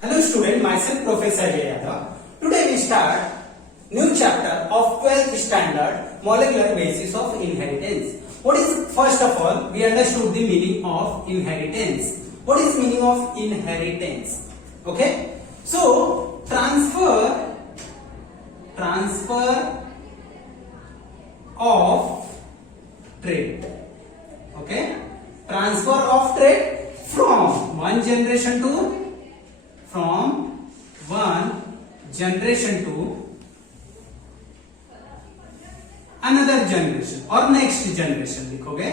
Hello student, myself Professor Yadav. Today we start new chapter of 12th standard molecular basis of inheritance. What is, first of all, we understood the meaning of inheritance. What is meaning of inheritance? Okay. So transfer of trait. Okay. Transfer of trait from one generation to another generation or next generation लिखोगे.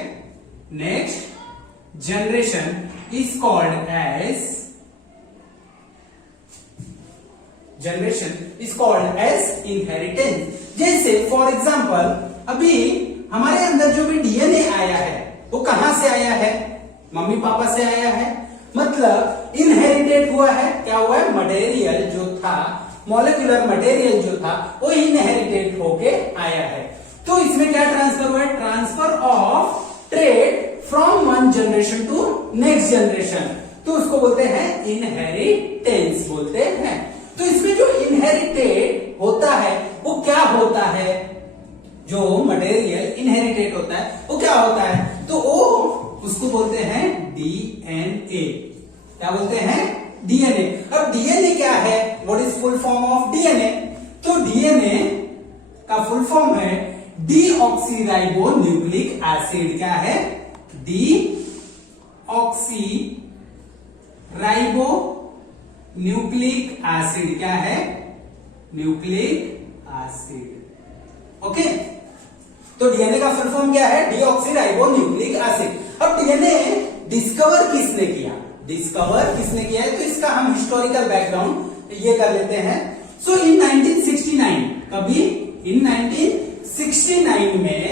Next generation is called as inheritance. जैसे for example अभी हमारे अंदर जो भी DNA आया है वो कहां से आया है? मम्मी पापा से आया है, मतलब इनहेरिटेड हुआ है. क्या हुआ है? मटेरियल जो था, मॉलिक्यूलर मटेरियल जो था वो इनहेरिटेड होके आया है. तो इसमें क्या ट्रांसफर हुआ है? Transfer of trait from one generation to next generation. तो उसको बोलते हैं इनहेरिटेंस बोलते हैं. तो इसमें जो इनहेरिटेड होता है वो क्या होता है? जो मटेरियल इनहेरिटेड होता है वो क्या होता है? तो वो उसको बोलते हैं डीएनए. क्या बोलते हैं? डीएनए. अब डीएनए क्या है? What is full form of DNA? तो डीएनए का फुल फॉर्म है डीऑक्सीराइबो न्यूक्लिक एसिड. क्या है? Deoxyribo nucleic acid. क्या है? Nucleic acid. ओके. तो डीएनए का फुल फॉर्म क्या है? Deoxyribo nucleic acid. अब डीएनए डिस्कवर किसने किया? है तो इसका हम हिस्टोरिकल बैकग्राउंड ये कर लेते हैं. सो इन 1969, कभी इन 1969 में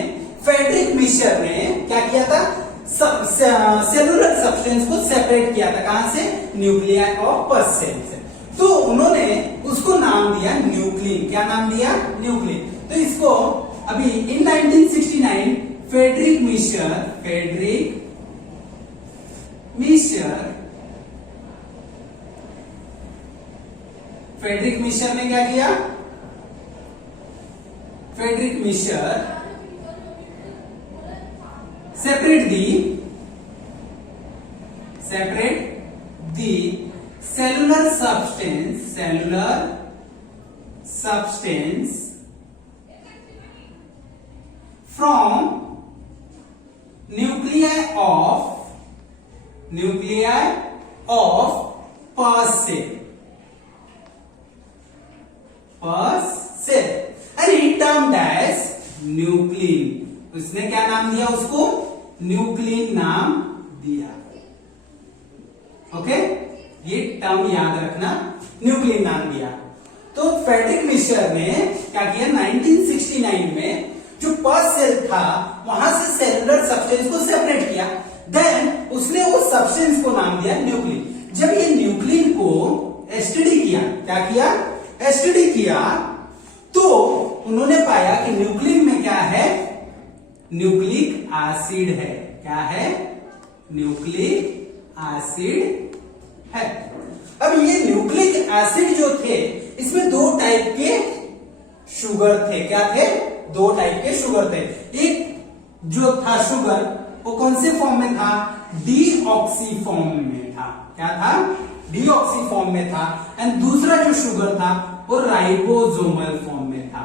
फ्रेडरिक मिशर ने क्या किया था? सेलुलर सब्सटेंस को सेपरेट किया था. कहां से? न्यूक्लियाई ऑफ पस सेल से. तो उन्होंने उसको नाम दिया न्यूक्लिन. क्या नाम दिया? न्यूक्लिन. तो इसको अभी इन 1969 फ्रेडरिक मिशर ने क्या किया? Friedrich Miescher separate the cellular substance from nuclei of pus cell and it termed as nuclein. उसने क्या नाम दिया? उसको न्यूक्लिन नाम दिया. ओके. ये टर्म याद रखना, न्यूक्लिन नाम दिया. तो फ्रेडरिक मिशर ने क्या किया? 1969 में जो पस सेल था वहां से सेलुलर सब्सटेंस को सेपरेट किया. देन उसने वो सब्सटेंस को नाम दिया न्यूक्लिन. जब ये न्यूक्लिन को एसटीडी किया, क्या किया? एसटीडी किया, तो उन्होंने पाया कि न्यूक्लिन में क्या है? न्यूक्लिक एसिड है. क्या है? न्यूक्लिक एसिड है. अब ये न्यूक्लिक एसिड जो थे इसमें दो टाइप के शुगर थे. क्या थे? दो टाइप के शुगर थे. एक जो था शुगर वो कौन से फॉर्म में था? डीऑक्सी फॉर्म में था. क्या था? डीऑक्सी फॉर्म में था. एंड दूसरा जो शुगर था वो राइबोसोमल फॉर्म में था.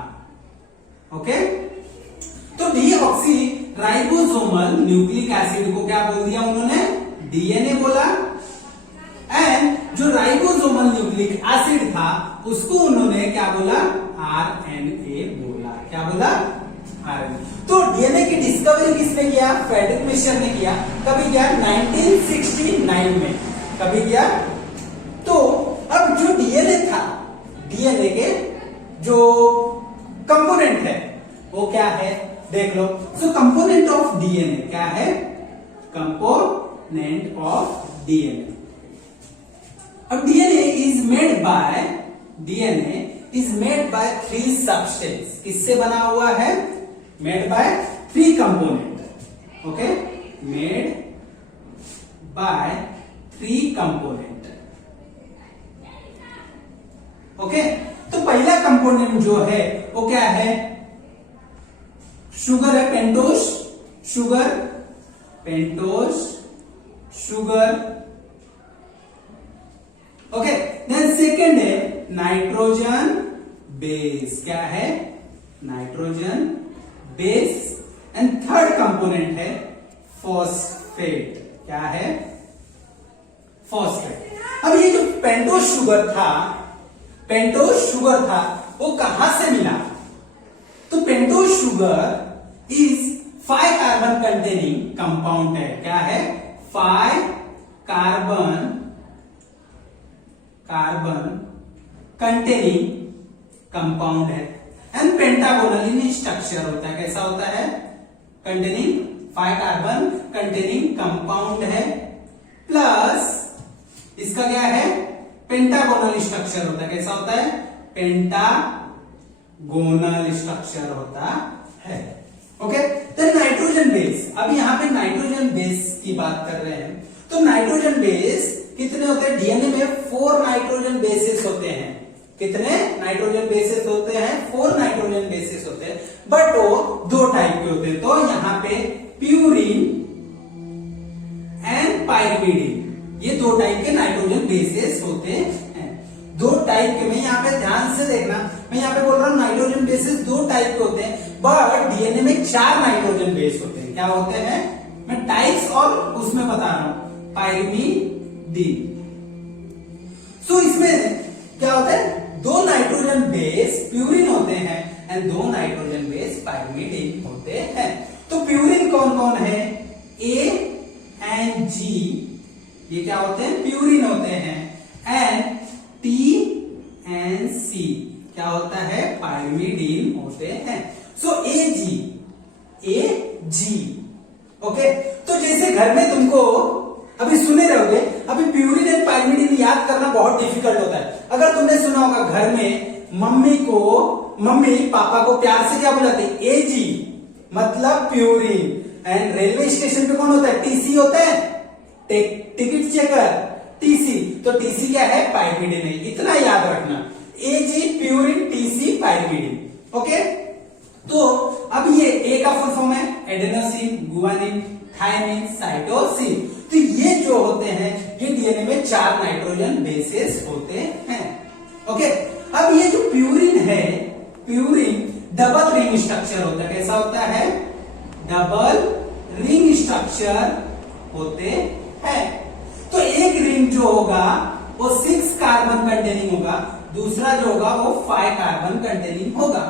ओके. तो डीऑक्सी राइबोसोमल न्यूक्लिक एसिड को क्या बोल दिया उन्होंने? डीएनए बोला. एंड जो राइबोसोमल न्यूक्लिक एसिड था उसको उन्होंने क्या बोला? आरएनए बोला. क्या बोला? आरएनए. तो डीएनए की डिस्कवरी किसने किया? फ्रेडरिक मिशर ने किया. कभी किया? 1969 में. कभी किया? तो अब जो डीएनए था, डीएनए के जो कंपोनेंट है वो क्या है? देख लो. सो कंपोनेंट ऑफ डीएनए क्या है? Component of DNA. अब DNA is made by 3 substance. किससे बना हुआ है? Made by 3 component. Okay. Made by 3 component. Okay, तो पहला कंपोनेंट जो है वो क्या है, शुगर है, pentose sugar, pentose sugar. Okay, then second है नाइट्रोजन बेस, क्या है, nitrogen base. And third component है फॉस्फेट, क्या है, फॉस्फेट। अब ये जो पेंटोस शुगर था, पेंटोस शुगर था वो कहां से मिला, तो pentose sugar is 5 carbon containing compound है, क्या है, 5 कार्बन कंटेनिंग कंपाउंड है। एंड पेंटागोनल इन स्ट्रक्चर होता है, कैसा होता है, कंटेनिंग 5 कार्बन कंटेनिंग कंपाउंड है, प्लस इसका क्या है, पेंटागोनल स्ट्रक्चर होता है, कैसा होता है, पेंटागोनल स्ट्रक्चर होता है। ओके, तो नाइट्रोजन बेस, अब यहां पे नाइट्रोजन बेस की बात कर रहे हैं, तो नाइट्रोजन बेस कितने होते हैं, डीएनए में 4 नाइट्रोजन बेसेस होते हैं, कितने नाइट्रोजन बेसेस होते हैं, 4 नाइट्रोजन बेसेस होते हैं, बट वो 2 टाइप के होते हैं। तो यहां पे प्यूरिन एंड पाइरिमिडिन, ये 2 टाइप के नाइट्रोजन बेसेस होते हैं, 2 टाइप के। मैं यहाँ पे ध्यान से देखना, मैं यहाँ पे बोल रहा हूँ नाइट्रोजन बेसेस 2 टाइप के होते हैं, बट डीएनए में 4 नाइट्रोजन बेस होते हैं, क्या होते हैं, मैं टाइप्स और उसमें बता रहा हूं, पाइरिमिडिन। सो इसमें क्या होता है, 2 नाइट्रोजन बेस प्यूरिन होते हैं एंड 2 नाइट्रोजन बेस पाइरिमिडिन होते हैं। तो प्यूरिन कौन कौन है, ए एंड जी, ये क्या होते हैं, प्यूरिन होते हैं, एंड टी एंड सी क्या होता है, पाइरिमिडिन होते हैं। सो ए जी, ओके। तो जैसे घर में तुमको अभी सुने रहोगे, अभी प्यूरिन एंड पाइरिमिडिन याद करना बहुत डिफिकल्ट होता है। अगर तुमने सुना होगा घर में मम्मी पापा को प्यार से क्या बुलाते हैं, ए जी, मतलब प्यूरिन। एंड रेलवे स्टेशन पे कौन होता है, टीसी होता है, टिकट चेकर, टीसी। तो टीसी क्या है, पाइरिमिडिन है, इतना याद रखना, ए जी प्यूरिन, टीसी पाइरिमिडिन। ओके, तो अब ये ए का फुल फॉर्म है एडेनोसिन, गुआनिन, थायमिन, साइटोसिन। तो ये जो होते हैं ये डीएनए में 4 नाइट्रोजन बेसेस होते हैं। ओके, अब ये जो प्यूरिन है, प्यूरिन डबल रिंग स्ट्रक्चर होता है, कैसा होता है, डबल रिंग स्ट्रक्चर होते हैं। तो एक रिंग जो होगा वो 6 कार्बन कंटेनिंग होगा, दूसरा जो होगा वो 5 कार्बन कंटेनिंग होगा।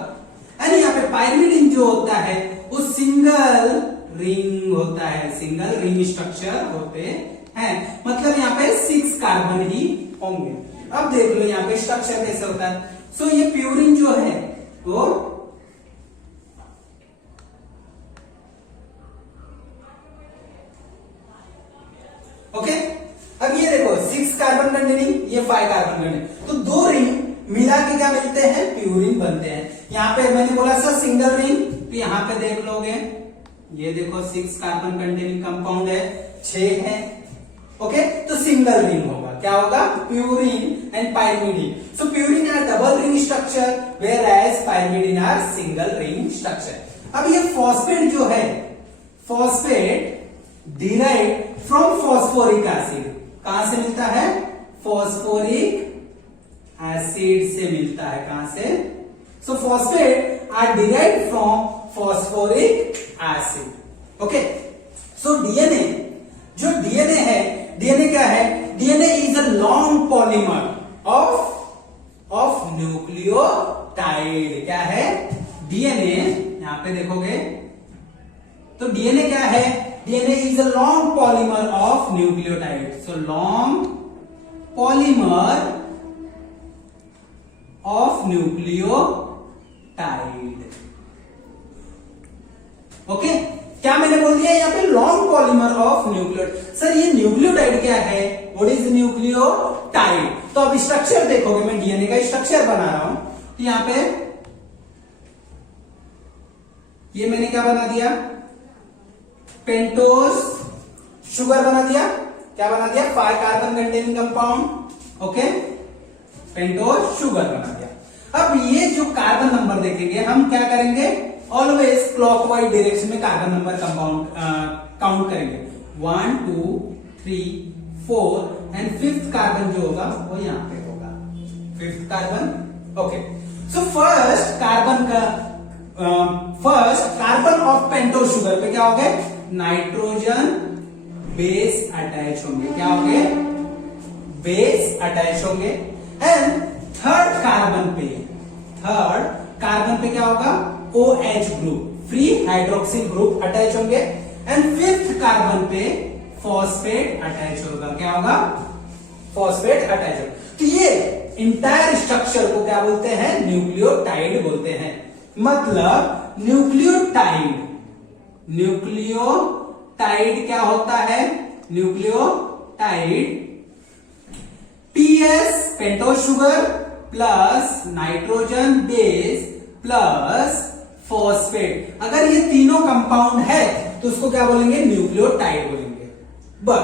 एंड यहाँ पे पाइरिमिडिन जो होता है वो सिंगल रिंग होता है, सिंगल रिंग स्ट्रक्चर होते हैं, मतलब यहाँ पे 6 कार्बन ही होंगे। अब देख लो यहाँ पे स्ट्रक्चर कैसे होता है। सो ये प्यूरिन जो है वो ओके, अब ये देखो 6 कार्बन कंटेनिंग, ये 5 कार्बन कंटेनिंग, तो 2 रिंग मिला के क्या मिलते हैं, प्यूरिन बनते हैं। यहाँ पे मैंने बोला सर सिंगल रिंग, तो यहाँ पे देख लोगे, ये देखो 6 कार्बन कंटेनिंग कंपाउंड है, 6 है, ओके, तो सिंगल रिंग होगा, क्या होगा, purine and pyrimidine. So purine are double ring structure whereas pyrimidine are single ring structure. अब ये फॉस्फेट जो है, phosphate derive from phosphoric acid, कहां से मिलता है, फॉस्फोरिक एसिड से मिलता है, कहां से, so phosphate are derived from phosphoric acid. Okay, so DNA, जो डीएनए है, डीएनए क्या है, DNA is a long polymer of nucleotide. क्या है, डीएनए, यहां पे देखोगे तो डीएनए क्या है, DNA is a long polymer of nucleotide. So long polymer of nucleotide. Okay, क्या मैंने बोल दिया यहाँ पे, long polymer of nucleotide. Sir ये न्यूक्लियोटाइड क्या है, व्हाट इज न्यूक्लियोटाइड। तो अब स्ट्रक्चर देखोगे, मैं डीएनए का स्ट्रक्चर बना रहा हूं, तो यहाँ पे ये मैंने क्या बना दिया, पेंटोस शुगर बना दिया, क्या बना दिया, 5 carbon containing compound. Okay, pentose sugar बना दिया। अब ये जो कार्बन नंबर देखेंगे हम क्या करेंगे, ऑलवेज क्लॉकवाइज डायरेक्शन में कार्बन नंबर कंपाउंड काउंट करेंगे। 1 2 3 4 एंड फिफ्थ कार्बन जो होगा वो यहाँ पे होगा, fifth carbon. Okay, so first carbon of pentose sugar पे क्या हो गए, नाइट्रोजन बेस अटैच होंगे, क्या होंगे, बेस अटैच होंगे। एंड थर्ड कार्बन पे क्या होगा, OH group, free hydroxyl group attach होंगे। एंड फिफ्थ कार्बन पे फॉस्फेट अटैच होगा, क्या होगा, फॉस्फेट अटैच होगा। तो ये इंटायर स्ट्रक्चर को क्या बोलते हैं, न्यूक्लियोटाइड बोलते हैं। मतलब न्यूक्लियोटाइड क्या होता है, nucleotide PS pentose sugar plus nitrogen base plus phosphate, अगर ये तीनों कंपाउंड है तो उसको क्या बोलेंगे, न्यूक्लियोटाइड बोलेंगे। बट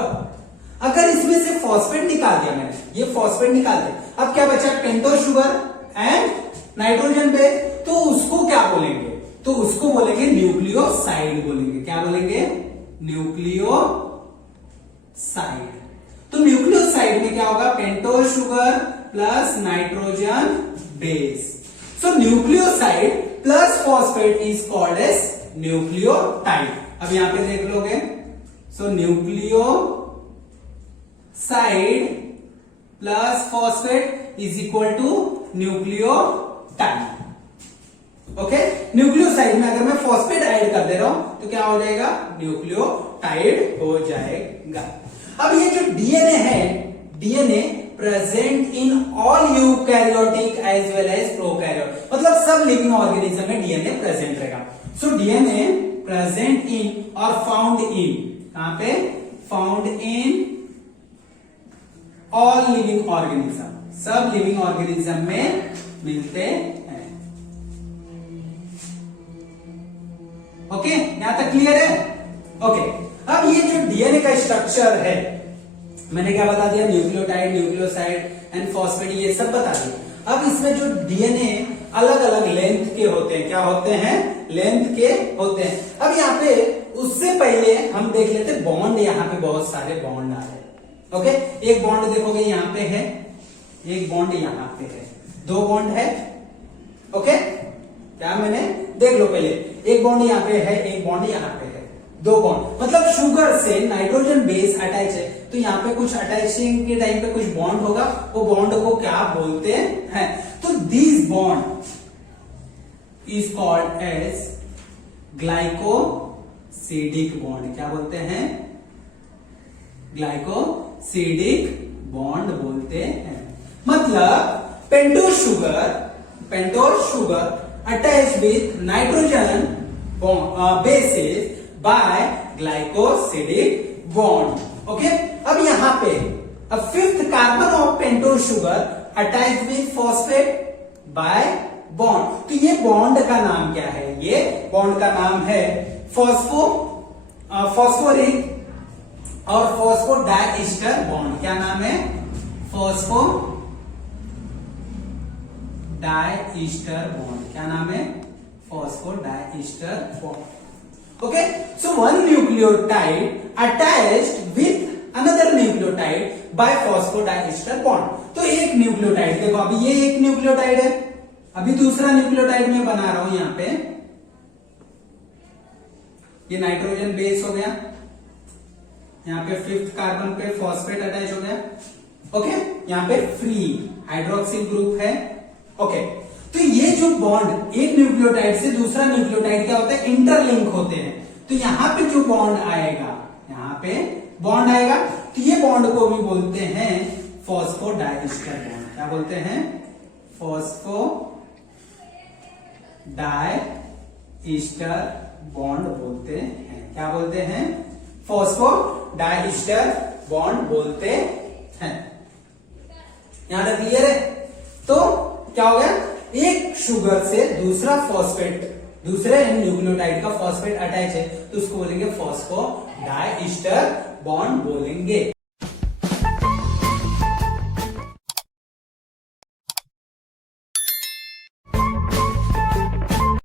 अगर इसमें से फॉस्फेट निकाल दिया मैंने, ये फॉस्फेट निकाल दिया, अब क्या बचा, pentose sugar and nitrogen base, तो उसको क्या बोलेंगे, तो उसको बोलेंगे न्यूक्लियोसाइड बोलेंगे। क्या बोलेंगे, न्यूक्लियोसाइड। तो न्यूक्लियोसाइड में क्या होगा, pentose sugar plus nitrogen base. So nucleoside plus phosphate is called as nucleotide. अब यहां पे देख लोगे, so nucleoside plus phosphate is equal to nucleotide. Okay, nucleoside में अगर मैं फॉस्फेट ऐड कर दे रहा हूं तो क्या हो जाएगा, न्यूक्लियोटाइड हो जाएगा। अब ये जो डीएनए है, DNA present in all eukaryotic as well as prokaryote, मतलब सब लिविंग ऑर्गेनिज्म में डीएनए प्रेजेंट रहेगा। सो डीएनए प्रेजेंट इन और फाउंड इन, कहां पे, found in all living organism, सब लिविंग ऑर्गेनिज्म में मिलते हैं। ओके, यहां तक क्लियर है। ओके, अब ये जो डीएनए का स्ट्रक्चर है, मैंने क्या बता दिया, न्यूक्लियोटाइड, न्यूक्लियोसाइड एंड फॉस्फेट, ये सब बता दिया। अब इसमें जो डीएनए अलग अलग लेंथ के होते हैं, क्या होते हैं, लेंथ के होते हैं। अब यहाँ पे उससे पहले हम देख लेते बॉन्ड, यहाँ पे बहुत सारे बॉन्ड आ रहे हैं। ओके, एक बॉन्ड देखोगे यहाँ पे है, एक बॉन्ड यहाँ पे है, दो बॉन्ड है। ओके, क्या मैंने देख लो, पहले एक बॉन्ड यहाँ पे है, एक बॉन्ड यहाँ पे है, दो बॉन्ड, मतलब शुगर से नाइट्रोजन बेस अटैच है, तो यहाँ पे कुछ अटैचिंग के टाइम पे कुछ बॉन्ड होगा, वो बॉन्ड को क्या बोलते हैं, तो this bond is called as glycosidic bond. क्या बोलते हैं, ग्लाइकोसिडिक बॉन्ड बोलते हैं। मतलब pentose sugar attach with nitrogen bases by glycosidic bond. Okay, अब यहां पे अब fifth carbon of pentose sugar attach with phosphate by bond, तो ये बॉन्ड का नाम क्या है, ये बॉन्ड का नाम है फॉस्फोरिक और फॉस्फोडाइस्टर बॉन्ड। क्या नाम है, फॉस्फोडाइस्टर बॉन्ड। क्या नाम है, phosphodiester bond. Okay, so one nucleotide attached with another nucleotide by phosphodiester bond. तो एक न्यूक्लियोटाइड देखो, अभी ये एक न्यूक्लियोटाइड है, अभी दूसरा न्यूक्लियोटाइड मैं बना रहा हूं। यहां पे ये नाइट्रोजन बेस हो गया, यहां पे फिफ्थ कार्बन पे फॉस्फेट अटैच हो गया। ओके, यहां पे फ्री हाइड्रोक्सिल ग्रुप है। ओके, तो ये जो बॉन्ड एक न्यूक्लियोटाइड से दूसरा न्यूक्लियोटाइड क्या होता है, इंटरलिंक होते हैं। तो यहां पे जो बॉन्ड आएगा, यहां पे बॉन्ड आएगा, तो ये बॉन्ड को भी बोलते हैं फॉस्फोडाइस्टर बॉन्ड। क्या बोलते हैं, फॉस्फोडाइस्टर बॉन्ड बोलते हैं। क्या बोलते हैं, फॉस्फोडाइस्टर बॉन्ड बोलते हैं। यहां तक क्लियर है। तो क्या हो गया, एक शुगर से दूसरा फॉस्फेट, दूसरे न्यूक्लियोटाइड का फॉस्फेट अटैच है, तो उसको बोलेंगे फॉस्फोडाइस्टर बॉन्ड बोलेंगे।